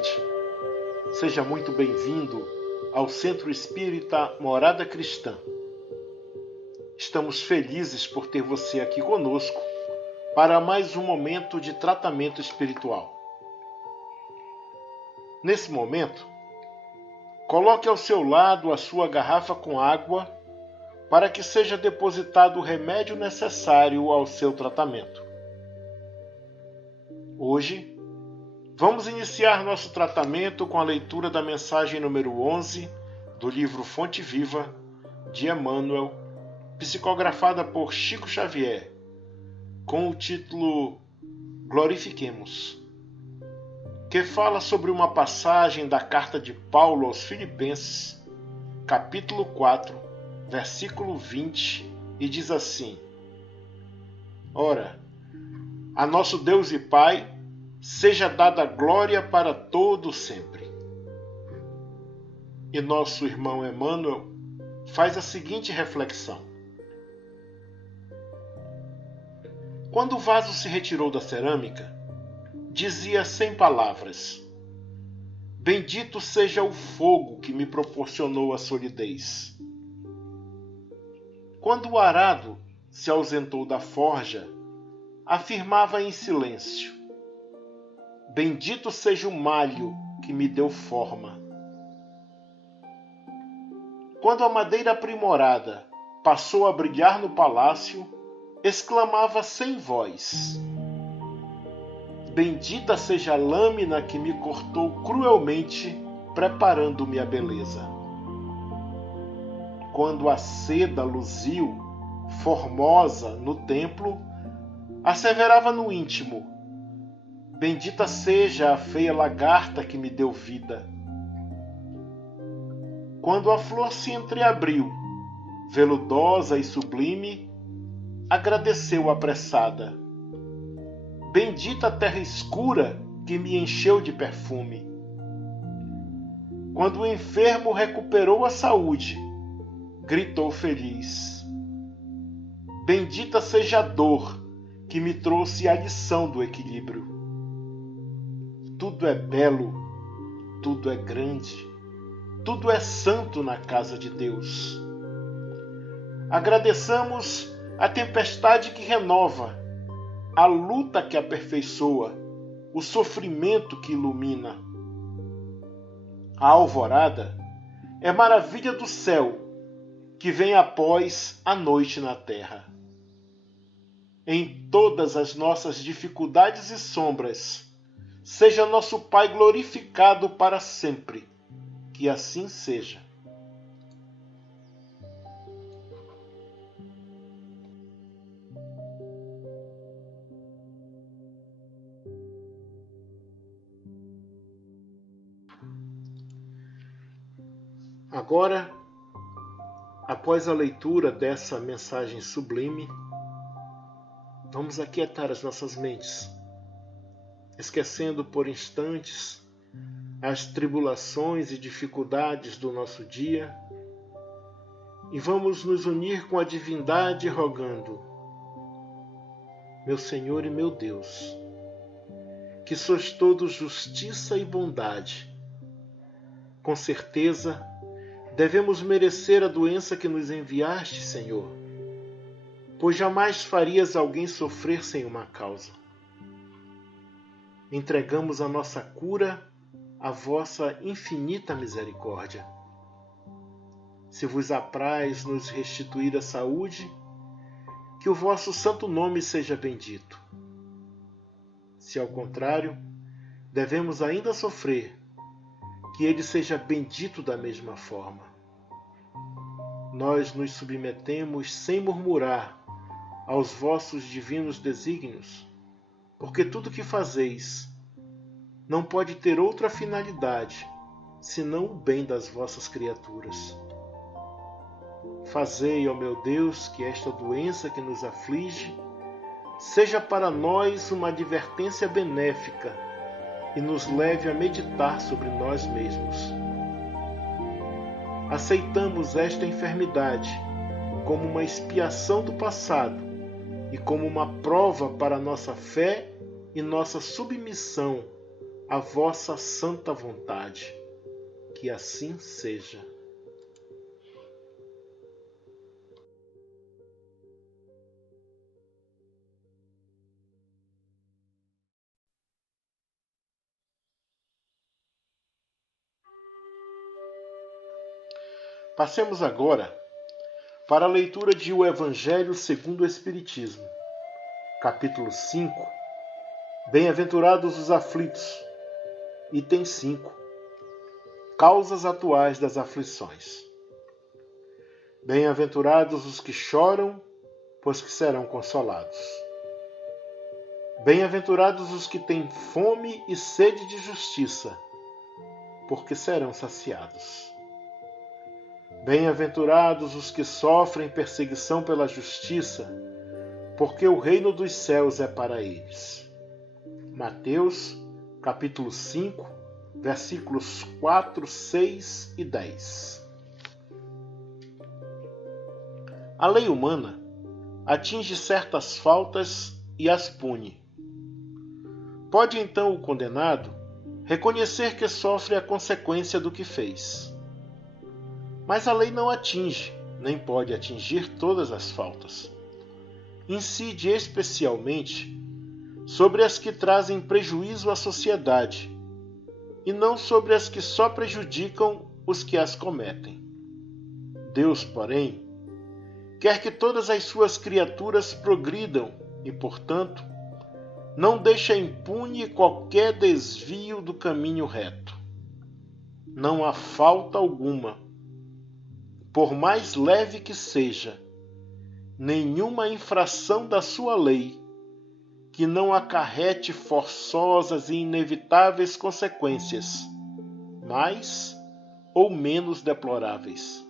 noite. Seja muito bem-vindo ao Centro Espírita Morada Cristã. Estamos felizes por ter você aqui conosco para mais um momento de tratamento espiritual. Nesse momento, coloque ao seu lado a sua garrafa com água para que seja depositado o remédio necessário ao seu tratamento. Hoje, vamos iniciar nosso tratamento com a leitura da mensagem número 11 do livro Fonte Viva, de Emmanuel, psicografada por Chico Xavier, com o título Glorifiquemos, que fala sobre uma passagem da carta de Paulo aos Filipenses, capítulo 4, versículo 20, e diz assim: Ora, a nosso Deus e Pai seja dada glória para todo sempre. E nosso irmão Emmanuel faz a seguinte reflexão. Quando o vaso se retirou da cerâmica, dizia sem palavras: Bendito seja o fogo que me proporcionou a solidez. Quando o arado se ausentou da forja, afirmava em silêncio: Bendito seja o malho que me deu forma. Quando a madeira aprimorada passou a brilhar no palácio, exclamava sem voz: Bendita seja a lâmina que me cortou cruelmente, preparando-me a beleza. Quando a seda luziu, formosa, no templo, asseverava no íntimo: Bendita seja a feia lagarta que me deu vida. Quando a flor se entreabriu, veludosa e sublime, agradeceu apressada: Bendita a terra escura que me encheu de perfume. Quando o enfermo recuperou a saúde, gritou feliz: Bendita seja a dor que me trouxe a lição do equilíbrio. Tudo é belo, tudo é grande, tudo é santo na casa de Deus. Agradeçamos a tempestade que renova, a luta que aperfeiçoa, o sofrimento que ilumina. A alvorada é maravilha do céu que vem após a noite na terra. Em todas as nossas dificuldades e sombras, seja nosso Pai glorificado para sempre. Que assim seja. Agora, após a leitura dessa mensagem sublime, vamos aquietar as nossas mentes, esquecendo por instantes as tribulações e dificuldades do nosso dia, e vamos nos unir com a divindade rogando: Meu Senhor e meu Deus, que sois todos justiça e bondade, com certeza devemos merecer a doença que nos enviaste, Senhor, pois jamais farias alguém sofrer sem uma causa. Entregamos a nossa cura à vossa infinita misericórdia. Se vos apraz nos restituir a saúde, que o vosso santo nome seja bendito. Se ao contrário, devemos ainda sofrer, que ele seja bendito da mesma forma. Nós nos submetemos sem murmurar aos vossos divinos desígnios, porque tudo que fazeis não pode ter outra finalidade, senão o bem das vossas criaturas. Fazei, ó meu Deus, que esta doença que nos aflige seja para nós uma advertência benéfica e nos leve a meditar sobre nós mesmos. Aceitamos esta enfermidade como uma expiação do passado e como uma prova para nossa fé e nossa submissão a vossa santa vontade. Que assim seja. Passemos agora para a leitura de O Evangelho segundo o Espiritismo, capítulo 5, Bem-aventurados os aflitos, item 5, causas atuais das aflições. Bem-aventurados os que choram, pois que serão consolados. Bem-aventurados os que têm fome e sede de justiça, porque serão saciados. Bem-aventurados os que sofrem perseguição pela justiça, porque o reino dos céus é para eles. Mateus, capítulo 5, versículos 4, 6 e 10. A lei humana atinge certas faltas e as pune. Pode então o condenado reconhecer que sofre a consequência do que fez. Mas a lei não atinge, nem pode atingir todas as faltas. Incide especialmente sobre as que trazem prejuízo à sociedade, e não sobre as que só prejudicam os que as cometem. Deus, porém, quer que todas as suas criaturas progridam e, portanto, não deixa impune qualquer desvio do caminho reto. Não há falta alguma, por mais leve que seja, nenhuma infração da sua lei que não acarrete forçosas e inevitáveis consequências, mais ou menos deploráveis.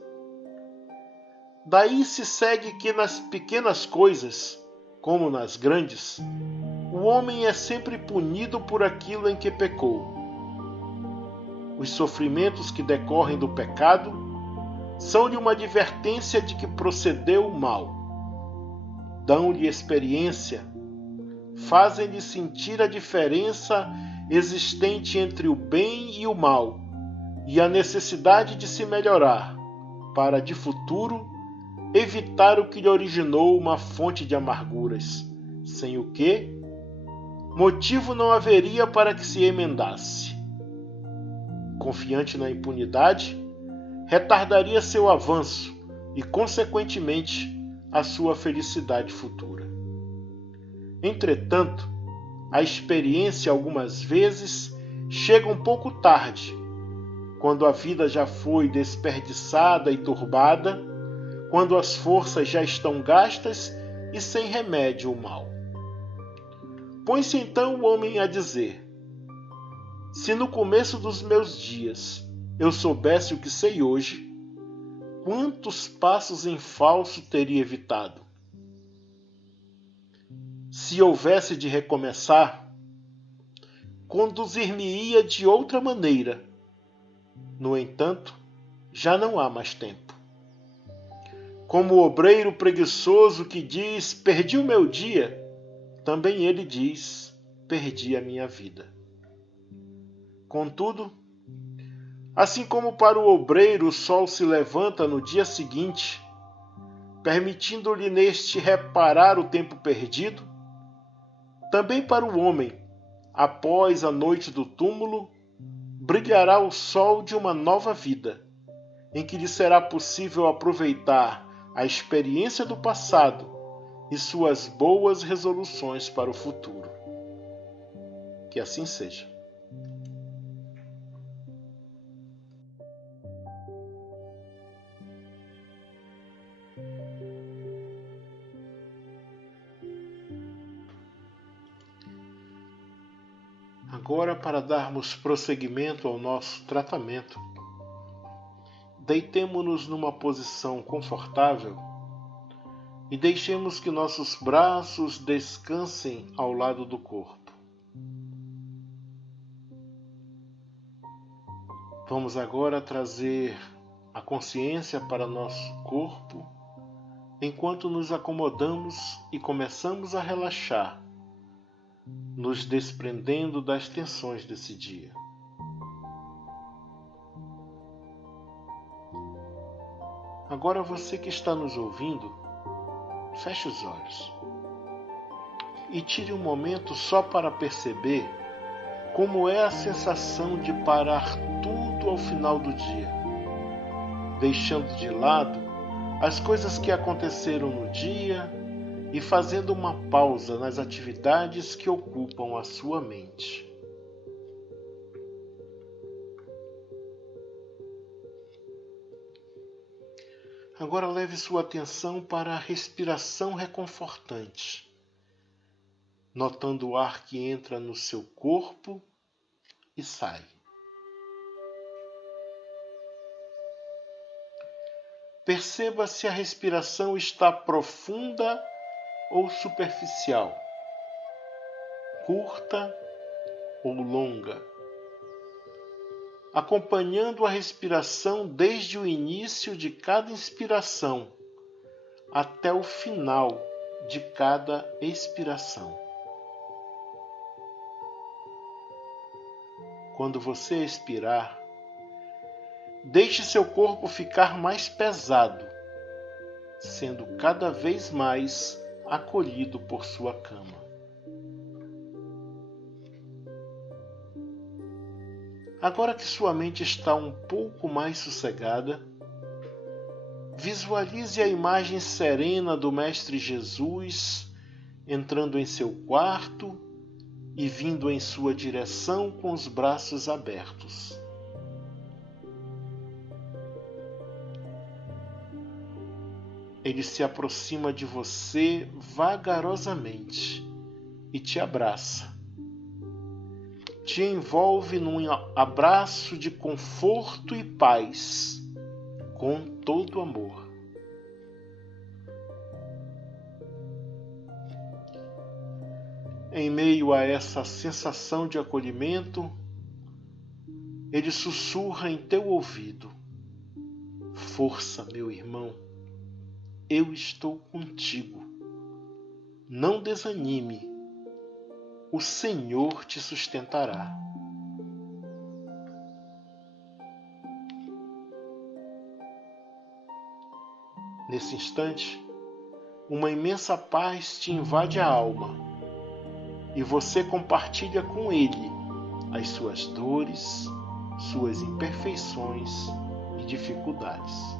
Daí se segue que nas pequenas coisas, como nas grandes, o homem é sempre punido por aquilo em que pecou. Os sofrimentos que decorrem do pecado são-lhe uma advertência de que procedeu mal. Dão-lhe experiência, fazem-lhe sentir a diferença existente entre o bem e o mal e a necessidade de se melhorar, para de futuro evitar o que lhe originou uma fonte de amarguras, sem o que motivo não haveria para que se emendasse. Confiante na impunidade, retardaria seu avanço e, consequentemente, a sua felicidade futura. Entretanto, a experiência algumas vezes chega um pouco tarde, quando a vida já foi desperdiçada e turbada, quando as forças já estão gastas e sem remédio o mal. Põe-se então o homem a dizer: se no começo dos meus dias eu soubesse o que sei hoje, quantos passos em falso teria evitado? Se houvesse de recomeçar, conduzir-me-ia de outra maneira. No entanto, já não há mais tempo. Como o obreiro preguiçoso que diz: perdi o meu dia, também ele diz: perdi a minha vida. Contudo, assim como para o obreiro o sol se levanta no dia seguinte, permitindo-lhe neste reparar o tempo perdido, também para o homem, após a noite do túmulo, brilhará o sol de uma nova vida, em que lhe será possível aproveitar a experiência do passado e suas boas resoluções para o futuro. Que assim seja. Agora, para darmos prosseguimento ao nosso tratamento, deitemo-nos numa posição confortável e deixemos que nossos braços descansem ao lado do corpo. Vamos agora trazer a consciência para nosso corpo, enquanto nos acomodamos e começamos a relaxar nos desprendendo das tensões desse dia. Agora você que está nos ouvindo, feche os olhos e tire um momento só para perceber como é a sensação de parar tudo ao final do dia, deixando de lado as coisas que aconteceram no dia e fazendo uma pausa nas atividades que ocupam a sua mente. Agora leve sua atenção para a respiração reconfortante, notando o ar que entra no seu corpo e sai. Perceba se a respiração está profunda ou superficial, curta ou longa, acompanhando a respiração desde o início de cada inspiração até o final de cada expiração. Quando você expirar, deixe seu corpo ficar mais pesado, sendo cada vez mais acolhido por sua cama. Agora que sua mente está um pouco mais sossegada, visualize a imagem serena do Mestre Jesus entrando em seu quarto e vindo em sua direção com os braços abertos. Ele se aproxima de você vagarosamente e te abraça. Te envolve num abraço de conforto e paz, com todo amor. Em meio a essa sensação de acolhimento, ele sussurra em teu ouvido: força, meu irmão, eu estou contigo. Não desanime, o Senhor te sustentará. Nesse instante, uma imensa paz te invade a alma e você compartilha com Ele as suas dores, suas imperfeições e dificuldades.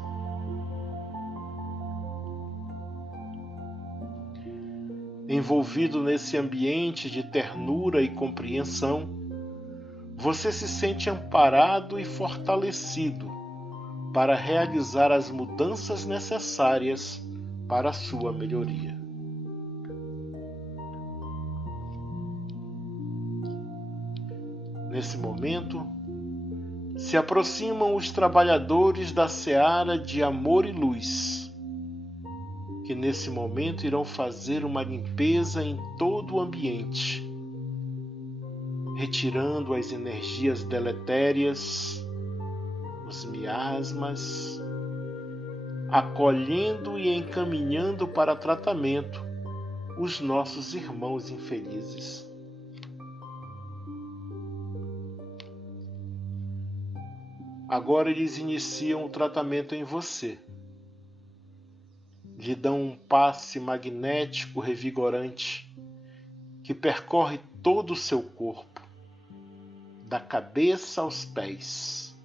Envolvido nesse ambiente de ternura e compreensão, você se sente amparado e fortalecido para realizar as mudanças necessárias para a sua melhoria. Nesse momento, se aproximam os trabalhadores da seara de amor e luz, que nesse momento irão fazer uma limpeza em todo o ambiente, retirando as energias deletérias, os miasmas, acolhendo e encaminhando para tratamento os nossos irmãos infelizes. Agora eles iniciam o tratamento em você. Lhe dão um passe magnético revigorante que percorre todo o seu corpo, da cabeça aos pés.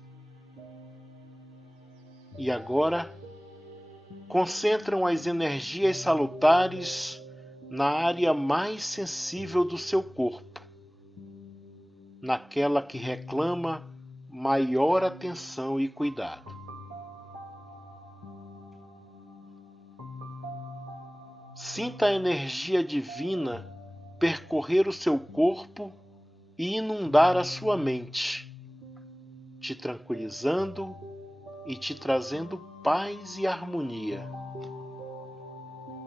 E agora concentram as energias salutares na área mais sensível do seu corpo, naquela que reclama maior atenção e cuidado. Sinta a energia divina percorrer o seu corpo e inundar a sua mente, te tranquilizando e te trazendo paz e harmonia.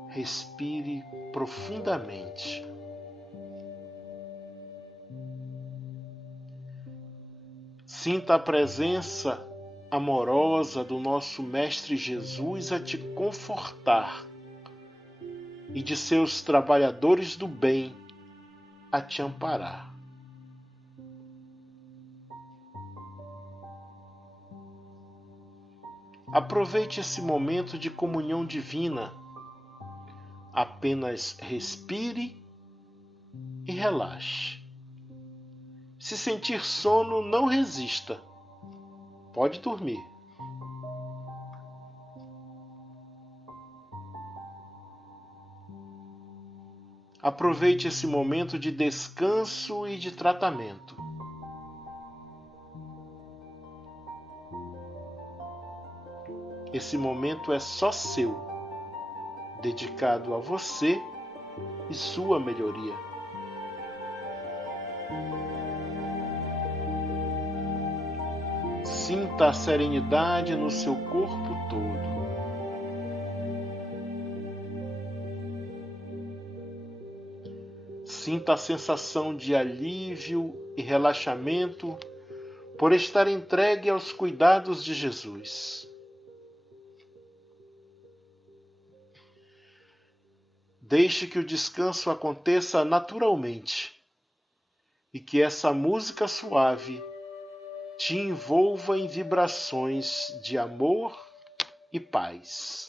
Respire profundamente. Sinta a presença amorosa do nosso Mestre Jesus a te confortar e de seus trabalhadores do bem a te amparar. Aproveite esse momento de comunhão divina. Apenas respire e relaxe. Se sentir sono, não resista. Pode dormir. Aproveite esse momento de descanso e de tratamento. Esse momento é só seu, dedicado a você e sua melhoria. Sinta a serenidade no seu corpo todo. Sinta a sensação de alívio e relaxamento por estar entregue aos cuidados de Jesus. Deixe que o descanso aconteça naturalmente e que essa música suave te envolva em vibrações de amor e paz.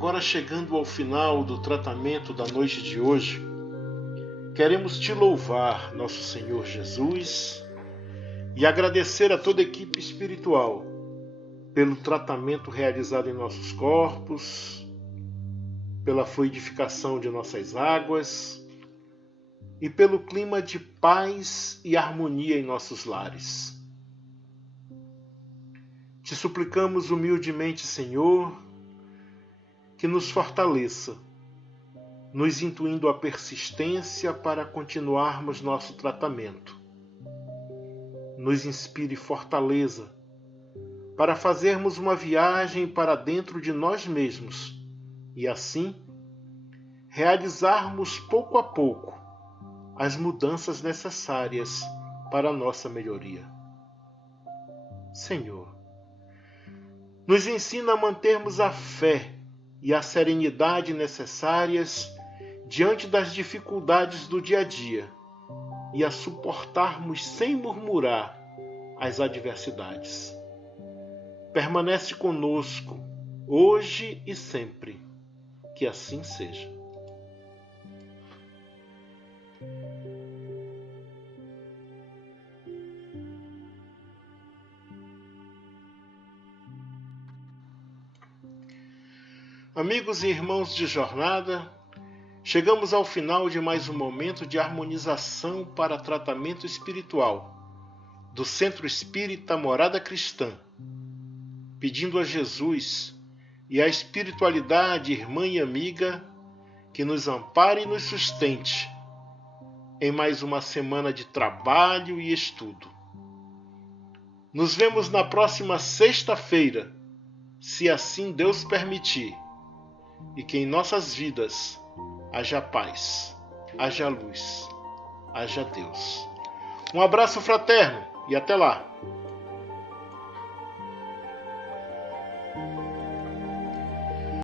Agora, chegando ao final do tratamento da noite de hoje, queremos te louvar, nosso Senhor Jesus, e agradecer a toda a equipe espiritual pelo tratamento realizado em nossos corpos, pela fluidificação de nossas águas e pelo clima de paz e harmonia em nossos lares. Te suplicamos humildemente, Senhor, que nos fortaleça, nos intuindo a persistência para continuarmos nosso tratamento. Nos inspire fortaleza para fazermos uma viagem para dentro de nós mesmos e assim realizarmos pouco a pouco as mudanças necessárias para a nossa melhoria. Senhor, nos ensina a mantermos a fé e a serenidade necessárias diante das dificuldades do dia a dia e a suportarmos sem murmurar as adversidades. Permanece conosco, hoje e sempre. Que assim seja. Amigos e irmãos de jornada, chegamos ao final de mais um momento de harmonização para tratamento espiritual do Centro Espírita Morada Cristã, pedindo a Jesus e à espiritualidade irmã e amiga que nos ampare e nos sustente em mais uma semana de trabalho e estudo. Nos vemos na próxima sexta-feira, se assim Deus permitir, e que em nossas vidas haja paz, haja luz, haja Deus. Um abraço fraterno e até lá!